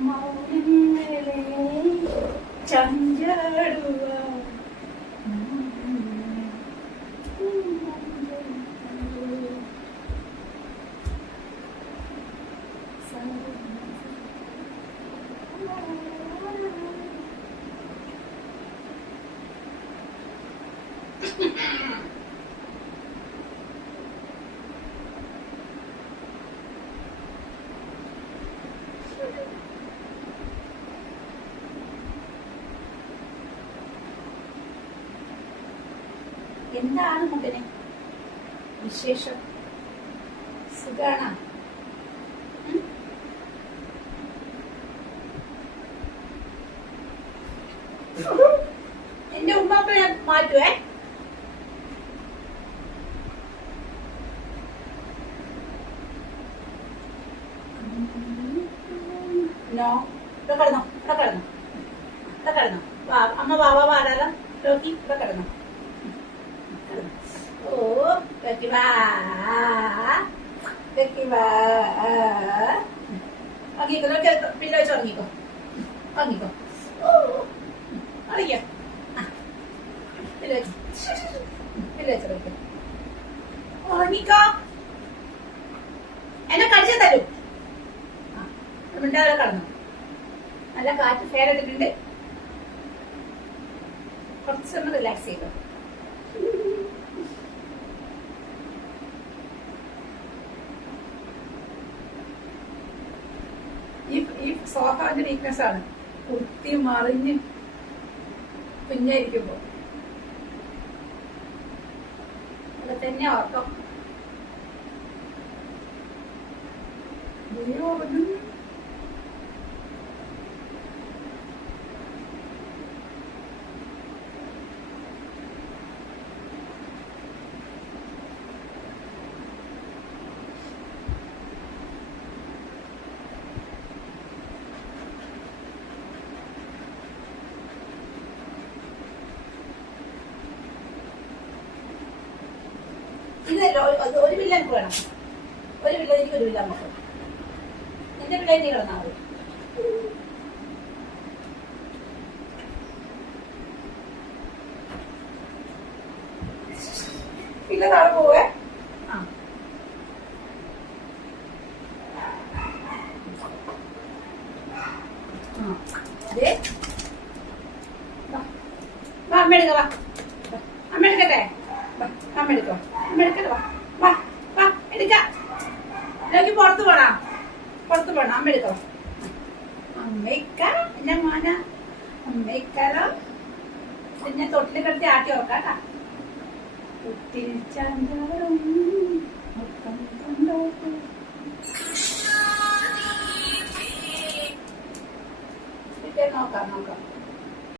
Yeah. എന്താണ് മുട്ടനെ വിശേഷം? സുഖാണ? എന്റെ ഉമ്മ ഞാൻ മാറ്റുവേ. ഇവിടെ കിടന്നോ ഇവിടെ കിടന്നോ. ഇവിടെ കിടന്നോ. അമ്മ വാവാ വാടാലോ നോക്കി ഇവിടെ കിടന്നോ. വെക്കി വാ വെക്കി വാ ഉറങ്ങിക്കോ നോക്കി പിന്നെ വെച്ച് ഉറങ്ങിക്കോ ഉറങ്ങിക്കോ ഉറങ്ങിക്കോ പിന്നെ വെച്ച് പിന്നെ വെച്ച് ഉറങ്ങിക്കോ ഉറങ്ങിക്കോ എന്നെ കടിച്ചു തരൂ മിണ്ടാതെ കടന്നു നല്ല കാറ്റ് ഫെയർ ഇട്ടിട്ടുണ്ട് കുറച്ചൊന്ന് റിലാക്സ് ചെയ്തോ സോഫാന്റെ വീക്ക്നെസ് ആണ്. കുത്തി മറിഞ്ഞ് കുഞ്ഞായിരിക്കുമ്പോ. അത് തന്നെ ഓർക്കം അയ്യോ, ഒരു- വില്ല എനിക്ക് വേണം. ഒരു വില്ല എനിക്ക് ഒരു വില്ല നമുക്ക് എന്റെ വില്ല എനിക്ക് കിടന്നാ മതി. പിന്നെ നാളെ പോവേ? അമ്മ എടുക്കാം. അമ്മ എടുക്കട്ടെ? അമ്മ എടുക്കോ എടുക്കട്ടെ വാ. വാ വാ എടുക്ക. എനിക്ക് പുറത്ത് പോണാ പുറത്ത് പോണം അമ്മ എടുക്കോ അമ്മയ്ക്ക എന്നെ മോന. അമ്മയ്ക്കാലോ പിന്നെ തൊട്ടിൽ കിടത്തി ആട്ടി ഉറക്കാട്ടാ. തൊട്ടിൽ ചാഞ്ചാടും മുത്തം കൊണ്ടോട്ടും. നോക്കാം നോക്കാം.